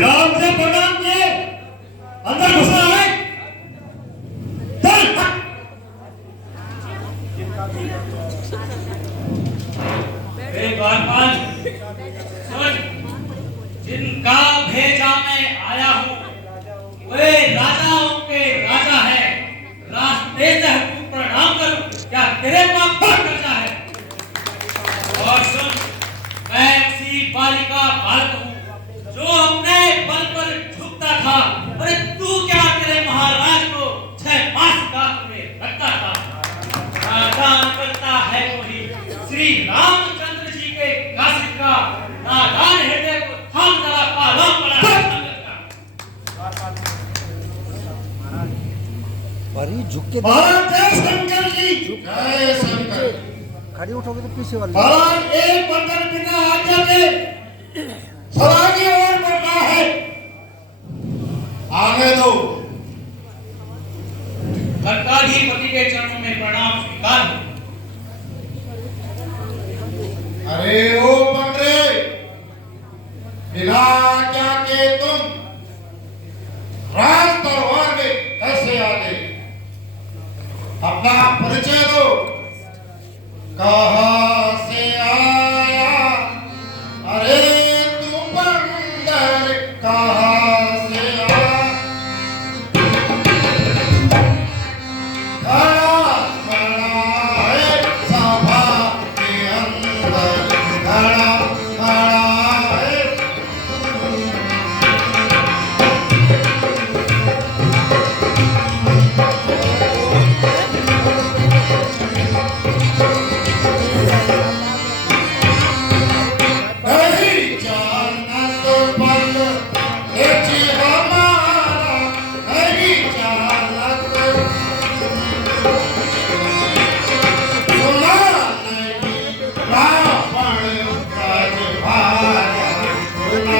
विराम से प्रणाम किए अंदर घुसना है। चल द्वारपाल सुन, जिनका भेजा मैं आया हूँ वे राजाओं के राजा है। रास्ते से तू प्रणाम करूं क्या तेरे पाप पर कर्जा है? और सुन, मैं उसी बालिका बालक हूँ जो अपने बल पर झुकता था। अरे तू क्या तेरे महाराज को 6 मास काख में रखता था? नादान करता है कोई श्री रामचंद्र जी के कासिद का नादान हृदय को थाम जरा पालम पड़ा है। अरे झुक के महाराज जय शंकर जी, जय शंकर। खड़ी उठोगे तो पीछे वाली महाराज एक बंदर बिना आज्ञा के सभा की ओर बढ़ रहा है, आगे दो। लंकाधिपति के चरणों में प्रणाम स्वीकार। अरे ओ बंदरे, बिना आज्ञा के तुम राज दरबार में कैसे आ गए? अपना परिचय दो। कहाँ से आया? अरे तू बंदर कहाँ से आया? खड़ा खड़ा है सभा के अंदर, खड़ा खड़ा है। नहीं जानना तो बल देखी हमारा, नहीं जानना तो सुना नहीं रावण राजभाया सुना।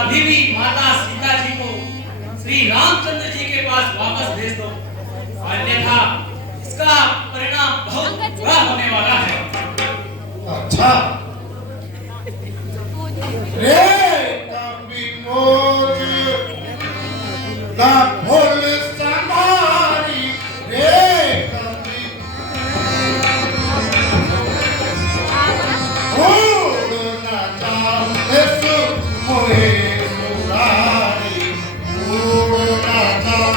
अभी भी माता सीता जी को श्री रामचंद्र जी के पास वापस भेज दो, अन्यथा इसका परिणाम बहुत बुरा होने वाला है। अच्छा रे कभी मोज ना भूल संभारी रे कभी भूल ना जाओ सो मोहे सुरारी भूल ना जाओ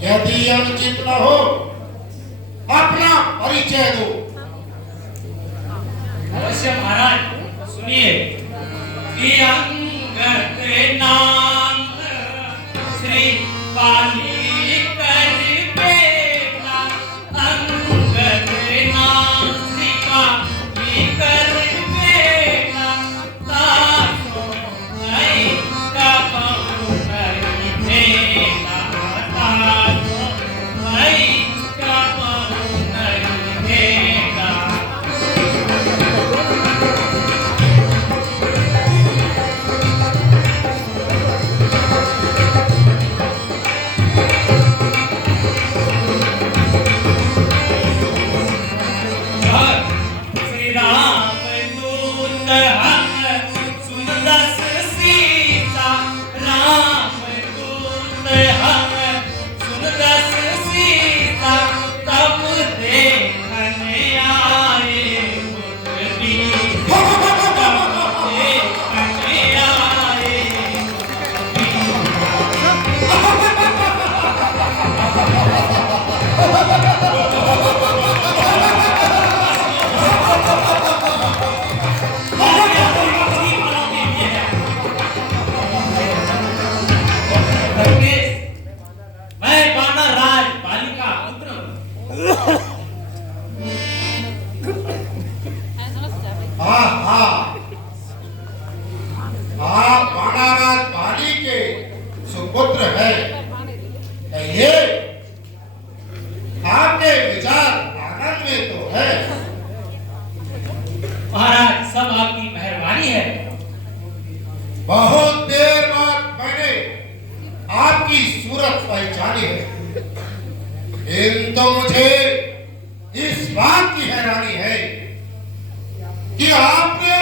यदि अनुचित न हो अपना परिचय दो। अवश्य महाराज, सुनिए कि अंगद नाम श्री पाली कर बेटा, अंगद नाम श्री पाली कर बेटा, तातो नहीं कबहु नहीं भेटा, तातो नहीं कबहु नहीं भेटा। श्री राम दूत हम सुनदस सीता, राम दूत हम सुनदस सीता, तब देखने आए मुझ देखने आए। मैं वानर राज बाली का पुत्र हूँ। आप वानराज बाली के सुपुत्र है। कहिए आपके विचार आनंद में तो है। महाराज, सब आपकी मेहरबानी है। बहुत देर बाद मैंने आपकी सूरत पहचानी है, किंतु मुझे इस बात की हैरानी है कि आपने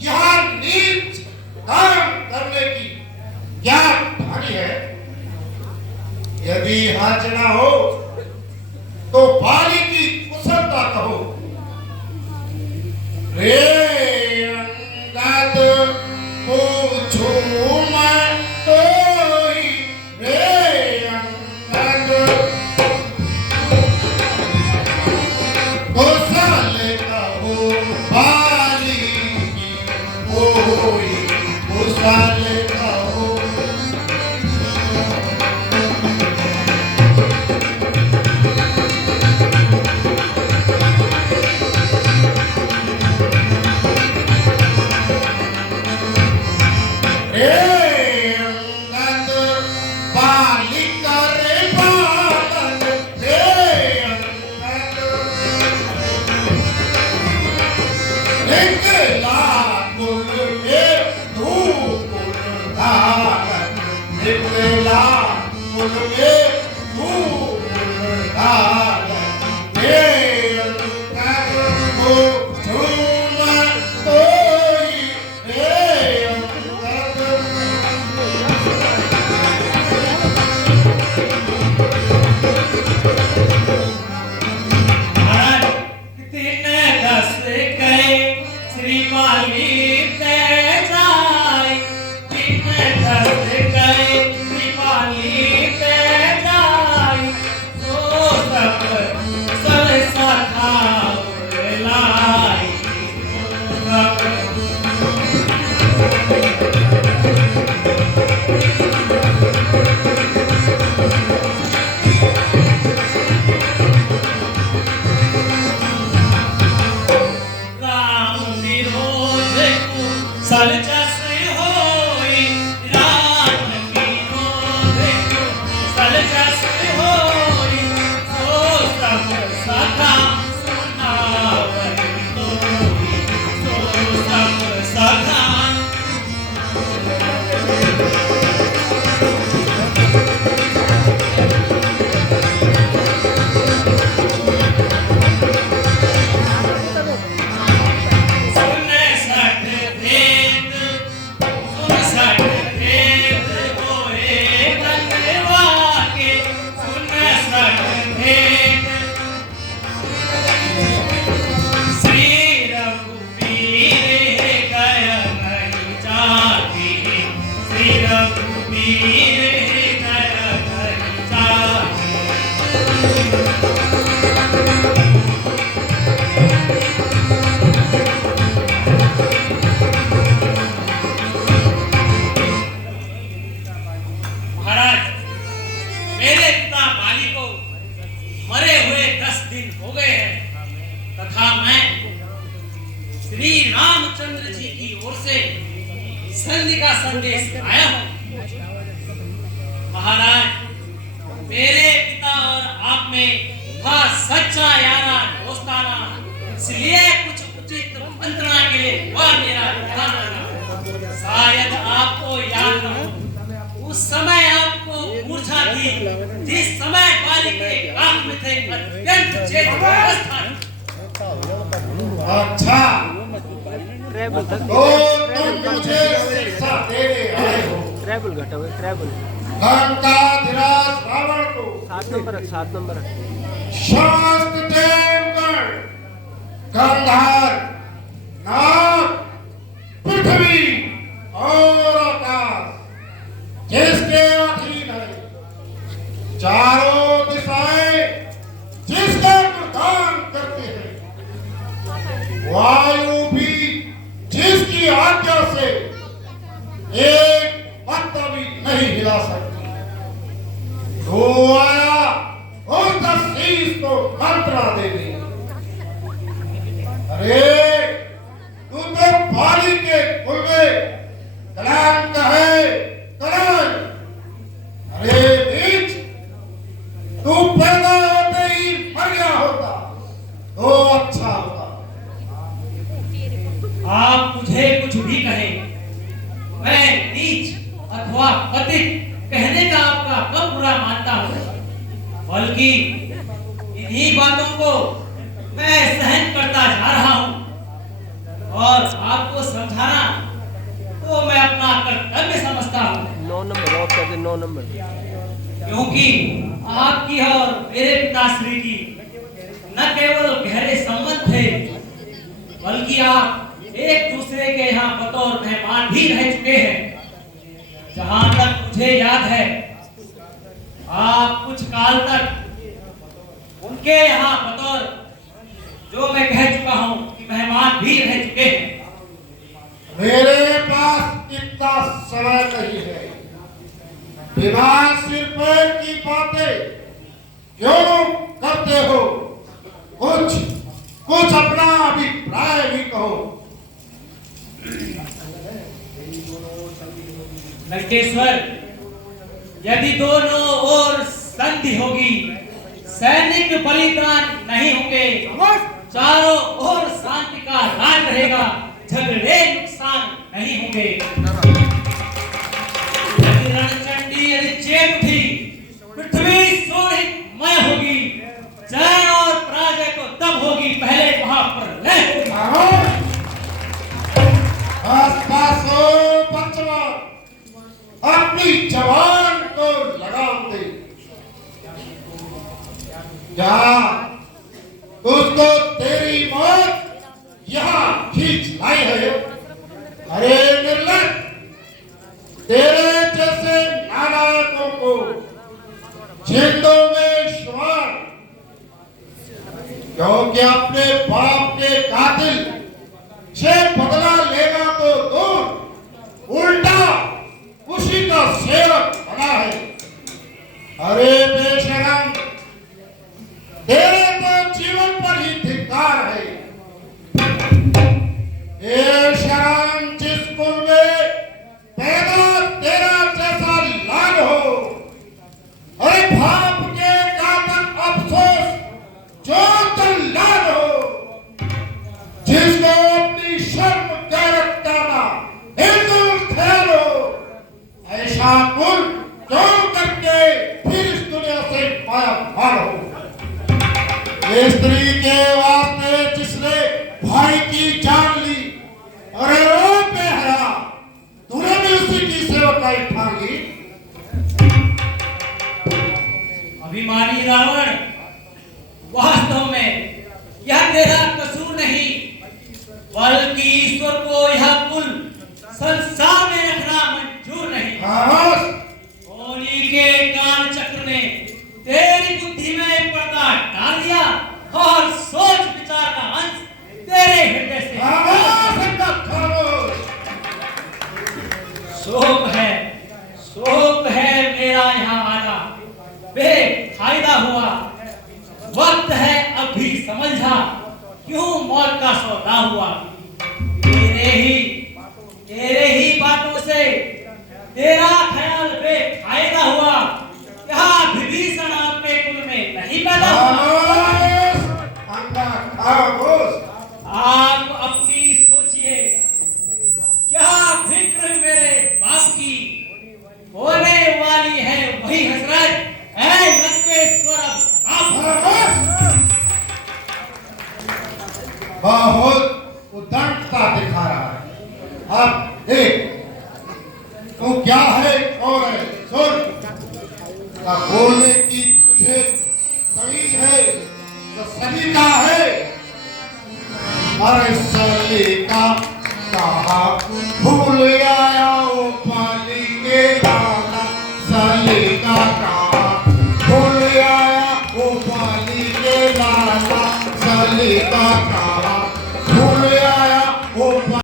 यह नीच कर्म करने की क्या ठानी है। यदि हर्ज न हो तो बाली की कुशलता कहो। रे अंगद पूछूं मैं तोई, रे अंगद कुशल कहो बाली की कोई, कुशल कहो। सर जस होई राम की रोध को दिन हो गए हैं तथा मैं श्री रामचंद्र जी की ओर से संधि का संदेश आया हूँ। महाराज, मेरे पिता और आप में था सच्चा यारा दोस्ताना, इसलिए कुछ उचित मंत्रणा के लिए वह मेरा ध्यान रखा। शायद आपको याद न हो, उस समय आपको मूर्छा थी, जिस समय बालिके कान में थे, अत्यंत चेत अवस्था। अच्छा, तो तुम मुझे शिक्षा देने आए हो। ट्रैवल घटा हुआ ट्रैवल लंकाधिराज रावण को 7 नंबर शास्त्र देवगण, गंधर, नाग, पृथ्वी और आकाश जिसके अधीन है, चारों दिशाएं जिसका गुणगान करते हैं, वायु भी जिसकी आज्ञा से एक पत्ता भी नहीं हिला सकती। तो आया उस शीश को मंत्रणा देने। अरे तू तो बाली के कुल में कलंक है, कलंक। अरे नीच, तू पैदा होते ही मर गया होता तो अच्छा होता। आप मुझे कुछ भी कहें, मैं नीच अथवा पतित कहने का आपका कब बुरा मानता हूँ, बल्कि इन्हीं बातों को मैं सहन करता जा रहा हूँ और आपको समझाना तो मैं अपना कर्तव्य समझता हूँ। 9 नंबर और कर दे 9 नंबर, क्योंकि आपकी और मेरे पिताश्री की न केवल गहरे संबंध थे, बल्कि आप एक दूसरे के यहाँ बतौर मेहमान भी रह चुके हैं। जहां तक मुझे याद है, आप कुछ काल तक उनके यहाँ बतौर, जो मैं कह चुका हूँ कि मेहमान भी रह चुके हैं। मेरे पास इतना समय नहीं है, बिना सिर पैर की बातें क्यों करते हो? कुछ अपना अभिप्राय भी कहो। लंकेश्वर, यदि दोनों ओर संधि होगी, सैनिक बलिदान नहीं होंगे, चारों ओर शांति का राज रहेगा, झगड़े नुकसान नहीं होंगे। यदि रणचंडी यदि चेत उठी, पृथ्वी शोणितमय होगी, जय और पराजय को तब होगी पहले महाप्रलय होगी। अपनी जवान को लगाम दे। क्या तुझको तेरी मौत यहाँ खींच लाई है? अरे निर्लज, तेरे जैसे नालायकों को जिंदों में शुमार, क्योंकि अपने बाप के कातिल से बदला लेगा तो दूर, उल्टा उसी का सेवक बना है। अरे बेशरम, तेरे तो जीवन पर ही धिक्कार है। बेशरम, जिस कुल में पैदा तेरा जैसा लाल हो, अरे बाप के घातक अफसोस जो दल्लाल हो, जिसको अपनी शर्म गैरत करना हिंदू ख्याल हो, ऐसा कुल क्यों करके फिर इस दुनिया से माया भाग हो। स्त्री के वास्ते जिसने भाई की जान ली, अरे ओ बेहरा, तूने भी उसी की सेवकाई ठान ली। अभिमानी रावण, वास्तव में यह तेरा कसूर नहीं, बल्कि ईश्वर को यह कुल संसार में रखना मंजूर नहीं। होली के काल चक्र ने तेरी बुद्धि में पर्दा डाल दिया और सोच विचार का अंश तेरे हृदय से शोक है मेरा यहाँ आना, बेफायदा हुआ। वक्त है अब भी समझ जा क्यों मौत का सौदा हुआ। तेरे ही बातों से तेरा ख्याल बेफायदा हुआ। क्या विभीषण आपके कुल में नहीं पैदा हुआ? आप अपनी सोचिए, क्या फिक्र मेरे बाप की होने वाली है वही हसरत है लंकेश्वर। बहुत उद्दंडता दिखा रहा है। अब देख तू क्या है कौन है सुन। क्या बोलने की तुझे तमीज है तो सलीका है। अरे सलीका कहा भूल आया ओ पाली के लाला। सलीका कहा भूल आया ओ पाली के लाला। सलीका